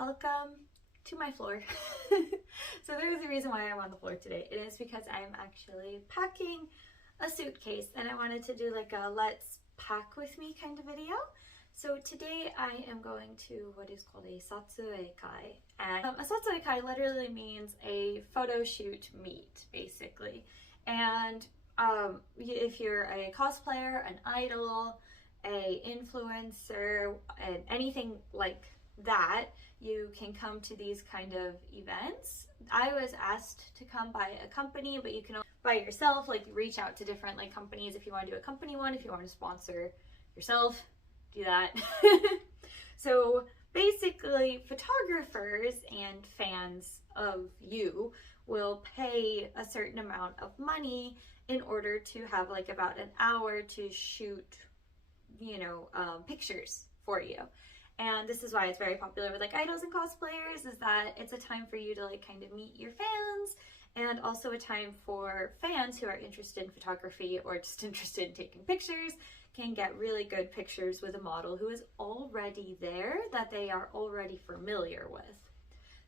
Welcome to my floor. So there is a reason why I'm on the floor today. It is because I'm actually packing a suitcase and I wanted to do like a let's pack with me kind of video. So today I am going to what is called a Satsuei Kai. And a Satsuei Kai literally means a photo shoot meet, basically. And if you're a cosplayer, an idol, a influencer, and anything like that, you can come to these kind of events. I was asked to come by a company, but you can by yourself, like reach out to different like companies if you want to do a company one, if you want to sponsor yourself, do that. So basically photographers and fans of you will pay a certain amount of money in order to have like about an hour to shoot, pictures for you. And this is why it's very popular with like idols and cosplayers, is that it's a time for you to like kind of meet your fans, and also a time for fans who are interested in photography or just interested in taking pictures can get really good pictures with a model who is already there, that they are already familiar with.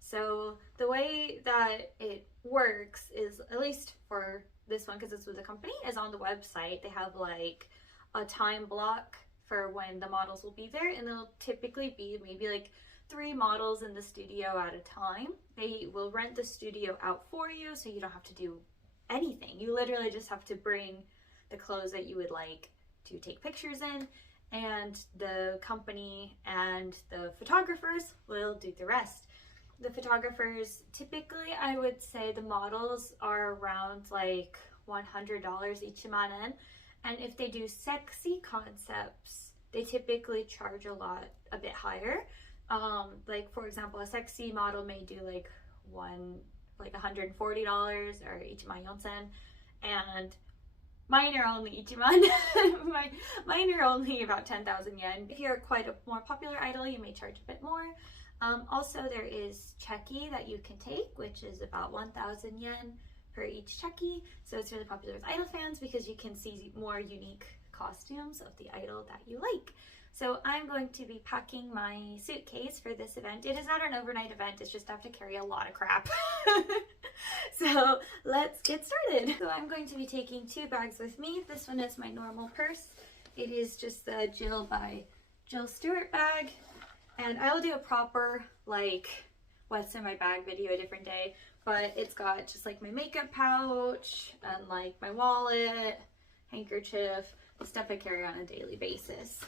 So the way that it works is, at least for this one, because it's with a company, is on the website. They have like a time block for when the models will be there, and they'll typically be maybe like 3 models in the studio at a time. They will rent the studio out for you, so you don't have to do anything. You literally just have to bring the clothes that you would like to take pictures in, and the company and the photographers will do the rest. The photographers, typically I would say the models are around like $100 each manen. And if they do sexy concepts, they typically charge a bit higher. Like for example, a sexy model may do like $140 or ichiman yonsen, and mine are only ichiman. Mine are only about 10,000 yen. If you're quite a more popular idol, you may charge a bit more. Also, there is cheki that you can take, which is about 1,000 yen for each cheki. So it's really popular with idol fans because you can see more unique costumes of the idol that you like. So I'm going to be packing my suitcase for this event. It is not an overnight event, it's just I have to carry a lot of crap. So let's get started. So I'm going to be taking 2 bags with me. This one is my normal purse. It is just the Jill by Jill Stewart bag. And I will do a proper like what's in my bag video a different day. But it's got just like my makeup pouch and like my wallet, handkerchief, the stuff I carry on a daily basis.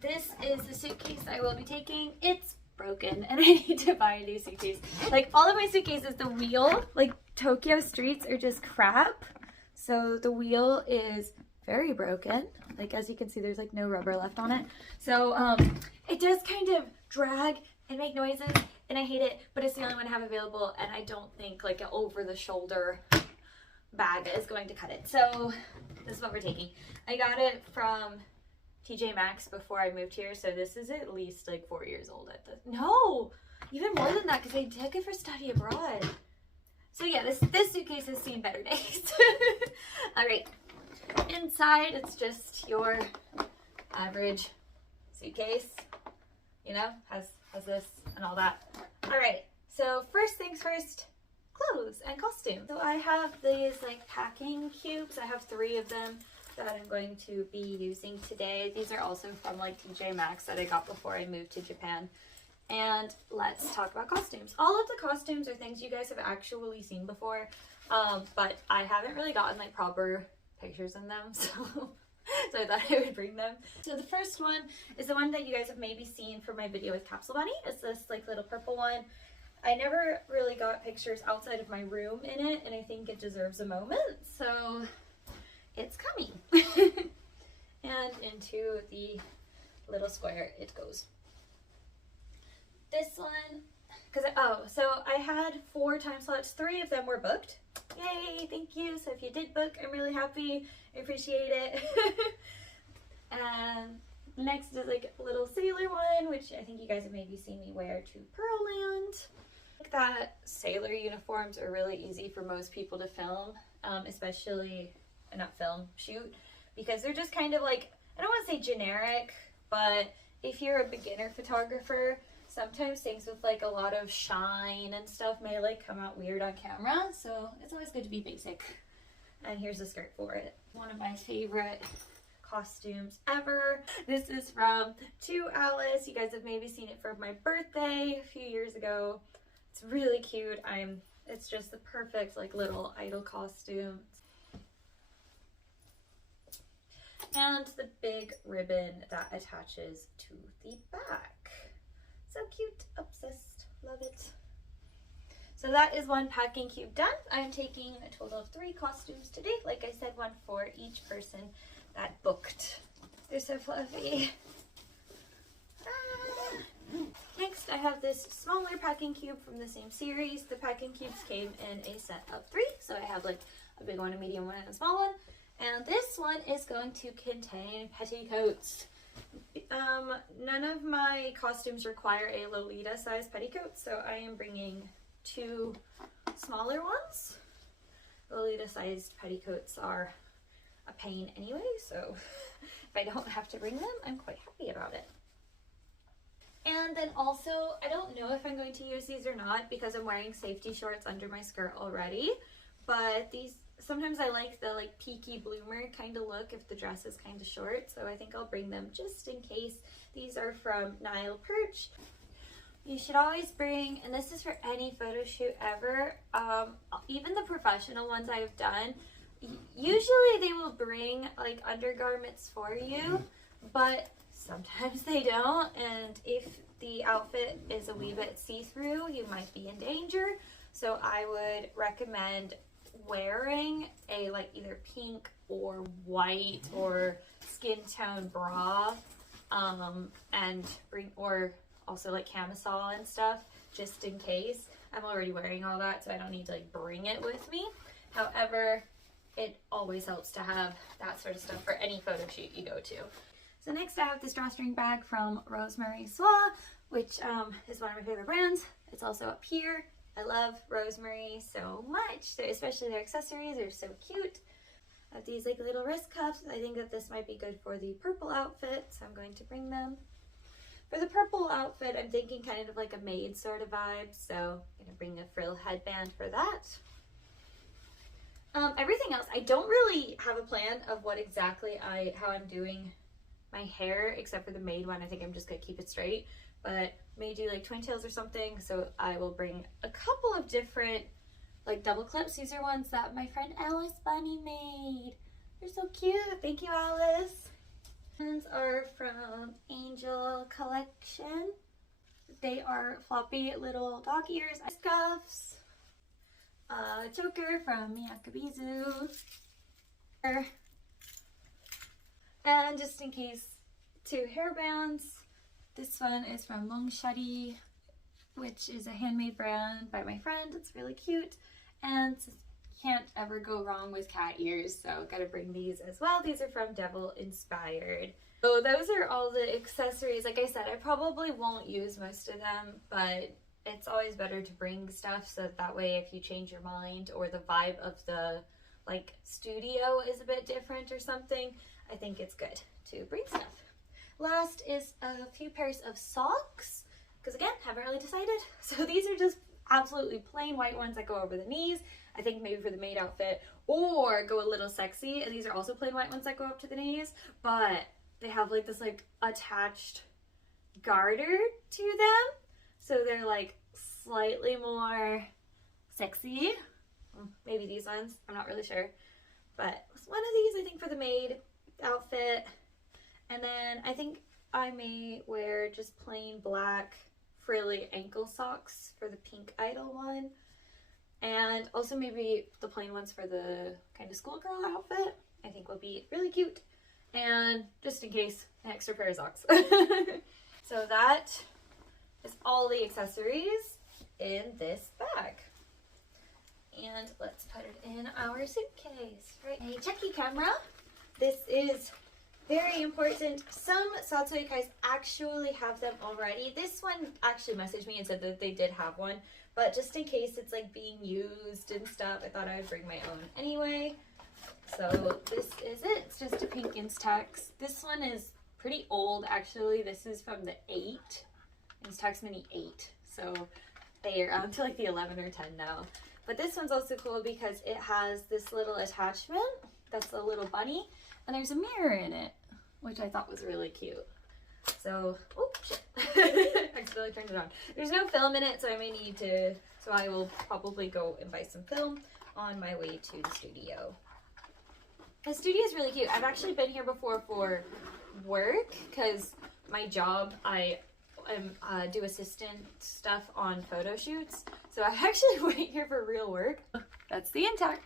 This is the suitcase I will be taking. It's broken and I need to buy a new suitcase. Like all of my suitcases, the wheel, like Tokyo streets are just crap. So the wheel is very broken. Like as you can see, there's like no rubber left on it. So it does kind of drag and make noises, and I hate it, but it's the only one I have available, and I don't think like an over-the-shoulder bag is going to cut it. So this is what we're taking. I got it from TJ Maxx before I moved here, so this is at least like 4 years old at this. No, even more than that, because I took it for study abroad. So yeah, this suitcase has seen better days. All right, inside it's just your average suitcase, has this and all that. All right, so first things first, clothes and costumes. So I have these like packing cubes. I have 3 of them that I'm going to be using today. These are also from like TJ Maxx that I got before I moved to Japan. And let's talk about costumes. All of the costumes are things you guys have actually seen before, but I haven't really gotten like proper pictures in them, so I thought I would bring them. So the first one is the one that you guys have maybe seen from my video with Capsule Bunny. It's this like little purple one. I never really got pictures outside of my room in it, and I think it deserves a moment, so it's coming. And into the little square it goes. This one, so I had 4 time slots, 3 of them were booked. Yay, thank you. So if you did book, I'm really happy. I appreciate it. And next is like a little sailor one, which I think you guys have maybe seen me wear to Pearlland. Like that sailor uniforms are really easy for most people to film, especially, shoot, because they're just kind of like, I don't want to say generic, but if you're a beginner photographer, sometimes things with like a lot of shine and stuff may like come out weird on camera, so it's always good to be basic. And here's a skirt for it. One of my favorite costumes ever. This is from To Alice. You guys have maybe seen it for my birthday a few years ago. It's really cute. It's just the perfect like little idol costume. And the big ribbon that attaches to the back. So cute, obsessed, love it. So that is one packing cube done. I'm taking a total of 3 costumes today. Like I said, one for each person that booked. They're so fluffy. Next, I have this smaller packing cube from the same series. The packing cubes came in a set of 3. So I have like a big one, a medium one, and a small one. And this one is going to contain petticoats. None of my costumes require a Lolita size petticoat, so I am bringing 2 smaller ones. Lolita sized petticoats are a pain anyway, so if I don't have to bring them, I'm quite happy about it. And then also, I don't know if I'm going to use these or not because I'm wearing safety shorts under my skirt already, but sometimes I like the like peaky bloomer kind of look if the dress is kind of short, so I think I'll bring them just in case. These are from Nile Perch. You should always bring, and this is for any photo shoot ever, even the professional ones I've done, usually they will bring like undergarments for you, but sometimes they don't, and if the outfit is a wee bit see-through, you might be in danger. So I would recommend wearing a like either pink or white or skin tone bra, and bring, or also like camisole and stuff, just in case. I'm already wearing all that, so I don't need to like bring it with me. However, it always helps to have that sort of stuff for any photo shoot you go to. So next I have this drawstring bag from Rosemary Soie, which is one of my favorite brands. It's also up here. I love Rosemary so much, especially their accessories are so cute. I have these like little wrist cuffs. I think that this might be good for the purple outfit, so I'm going to bring them. For the purple outfit, I'm thinking kind of like a maid sort of vibe, so I'm gonna bring a frill headband for that. Everything else, I don't really have a plan of what exactly how I'm doing my hair, except for the maid one. I think I'm just gonna keep it straight, but may do like twin tails or something, so I will bring a couple of different like double clips. These are ones that my friend Alice Bunny made. They're so cute. Thank you, Alice. These are from Angel Collection. They are floppy little dog ears, scuffs, choker from Miyakabizu, and just in case, 2 hairbands. This one is from Long Shadi, which is a handmade brand by my friend. It's really cute, and can't ever go wrong with cat ears, so gotta bring these as well. These are from Devil Inspired. So those are all the accessories. Like I said, I probably won't use most of them, but it's always better to bring stuff so that way if you change your mind or the vibe of the like studio is a bit different or something, I think it's good to bring stuff. Last is a few pairs of socks, because again, haven't really decided. So these are just absolutely plain white ones that go over the knees. I think maybe for the maid outfit, or go a little sexy, and these are also plain white ones that go up to the knees, but they have like this like attached garter to them, so they're like slightly more sexy. Maybe these ones, I'm not really sure, but one of these I think for the maid outfit. And then I think I may wear just plain black frilly ankle socks for the pink idol one, and also maybe the plain ones for the kind of schoolgirl outfit. I think will be really cute, and just in case, an extra pair of socks. So that is all the accessories in this bag, and let's put it in our suitcase. Right, a checky camera. This is very important. Some Satsuei Kais actually have them already. This one actually messaged me and said that they did have one, but just in case it's like being used and stuff, I thought I would bring my own anyway. So this is it. It's just a pink Instax. This one is pretty old actually. This is from the 8. It's Taxmini 8, so they're on to like the 11 or 10 now. But this one's also cool because it has this little attachment that's a little bunny, and there's a mirror in it, which I thought was really cute. So, oh shit, I accidentally turned it on. There's no film in it, so I may need to, so I will probably go and buy some film on my way to the studio. The studio is really cute. I've actually been here before for work, because my job, I do assistant stuff on photo shoots, so I actually went here for real work. That's the intact.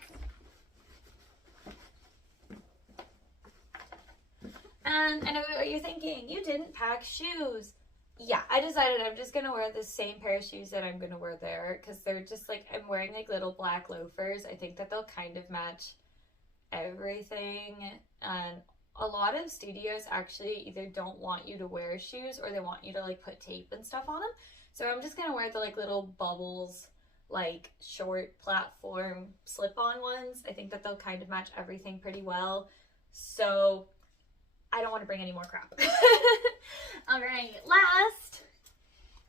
And I know what you're thinking, you didn't pack shoes. Yeah, I decided I'm just gonna wear the same pair of shoes that I'm gonna wear there, because they're just like, I'm wearing like little black loafers. I think that they'll kind of match everything. And a lot of studios actually either don't want you to wear shoes, or they want you to like put tape and stuff on them. So I'm just gonna wear the like little bubbles, like short platform slip-on ones. I think that they'll kind of match everything pretty well. So I don't want to bring any more crap. All right, last,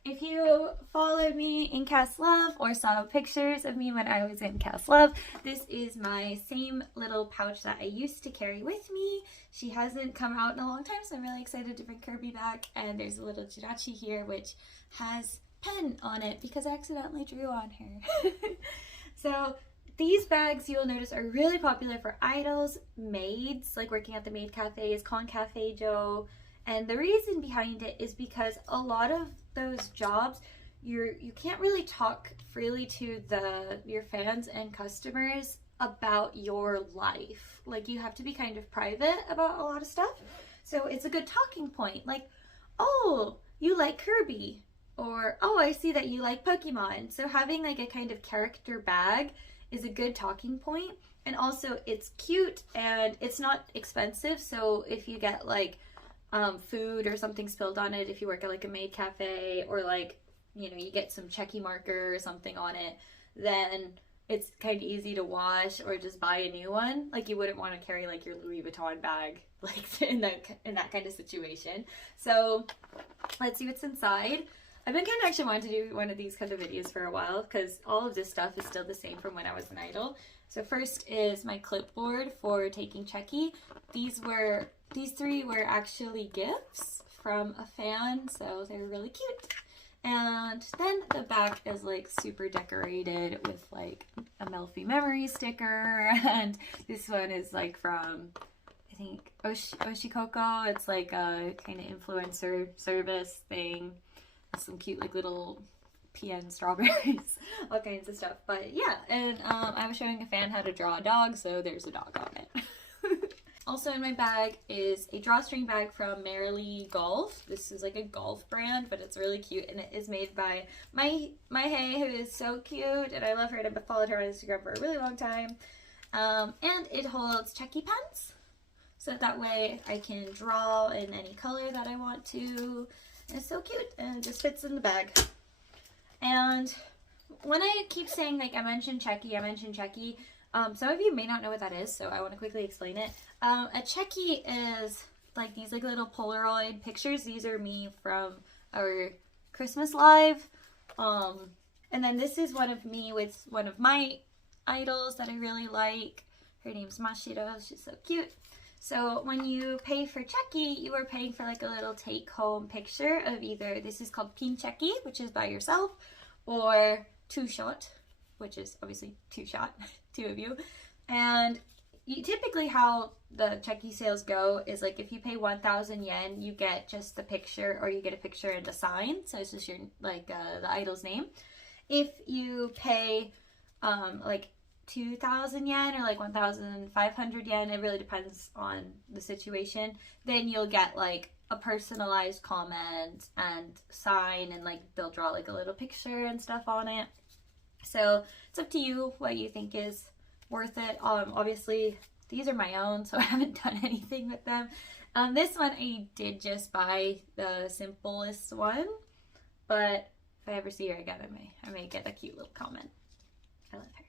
if you followed me in Cast Love or saw pictures of me when I was in Cast Love, this is my same little pouch that I used to carry with me. She hasn't come out in a long time, so I'm really excited to bring Kirby back. And there's a little Jirachi here, which has pen on it because I accidentally drew on her. So these bags, you'll notice, are really popular for idols, maids, like working at the maid cafes, Con Cafe Joe. And the reason behind it is because a lot of those jobs, you can't really talk freely to your fans and customers about your life. Like, you have to be kind of private about a lot of stuff. So it's a good talking point. Like, oh, you like Kirby. Or, oh, I see that you like Pokemon. So having like a kind of character bag is a good talking point. And also it's cute and it's not expensive. So if you get like food or something spilled on it, if you work at like a maid cafe, or like, you know, you get some checky marker or something on it, then it's kind of easy to wash or just buy a new one. Like, you wouldn't want to carry like your Louis Vuitton bag like in that kind of situation. So let's see what's inside. I've been kind of actually wanting to do one of these kind of videos for a while, because all of this stuff is still the same from when I was an idol. So first is my clipboard for taking checky. These three were actually gifts from a fan, so they were really cute. And then the back is like super decorated with like a Melfi memory sticker, and this one is like from, I think, Oshikoko. It's like a kind of influencer service thing. Some cute like little PN strawberries, all kinds of stuff. But yeah, and I was showing a fan how to draw a dog, so there's a dog on it. Also in my bag is a drawstring bag from Merrily Golf. This is like a golf brand, but it's really cute, and it is made by my Hey, who is so cute, and I love her, and I've followed her on Instagram for a really long time. And it holds checky pens, so that way I can draw in any color that I want to. It's so cute, and it just fits in the bag. And when I keep saying, like, I mentioned checky, some of you may not know what that is, so I want to quickly explain it. A checky is like these like little Polaroid pictures. These are me from our Christmas live. And then this is one of me with one of my idols that I really like. Her name's Mashiro. She's so cute. So when you pay for checky, you are paying for like a little take-home picture of either, this is called pin checky, which is by yourself, or two-shot, which is obviously two-shot, two of you. And typically how the checky sales go is like, if you pay 1,000 yen, you get just the picture, or you get a picture and a sign. So it's just your, like, the idol's name. If you pay like 2,000 yen or like 1,500 yen, it really depends on the situation, then you'll get like a personalized comment and sign, and like they'll draw like a little picture and stuff on it. So it's up to you what you think is worth it. Obviously these are my own, so I haven't done anything with them. This one I did just buy the simplest one, but if I ever see her again, I may get a cute little comment. I love her.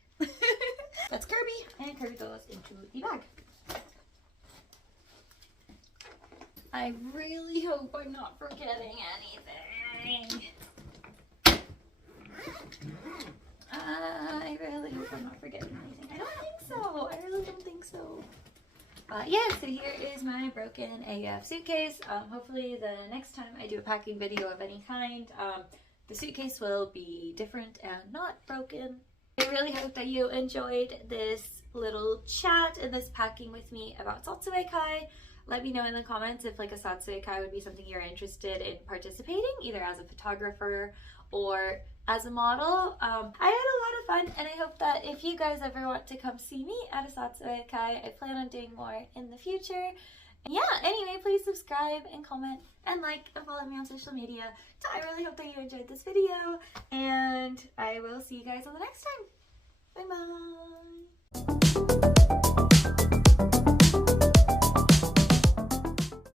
That's Kirby, and Kirby goes into the bag. I really hope I'm not forgetting anything. I really hope I'm not forgetting anything. I don't think so. I really don't think so. Yeah, so here is my broken AF suitcase. Hopefully the next time I do a packing video of any kind, the suitcase will be different and not broken. I really hope that you enjoyed this little chat and this packing with me about Satsuei Kai. Let me know in the comments if like a Satsuei Kai would be something you're interested in participating, either as a photographer or as a model. I had a lot of fun, and I hope that if you guys ever want to come see me at a Satsuei Kai, I plan on doing more in the future. And yeah, anyway, please subscribe and comment and like and follow me on social media. So I really hope that you enjoyed this video, and I will see you guys on the next time. Bye bye.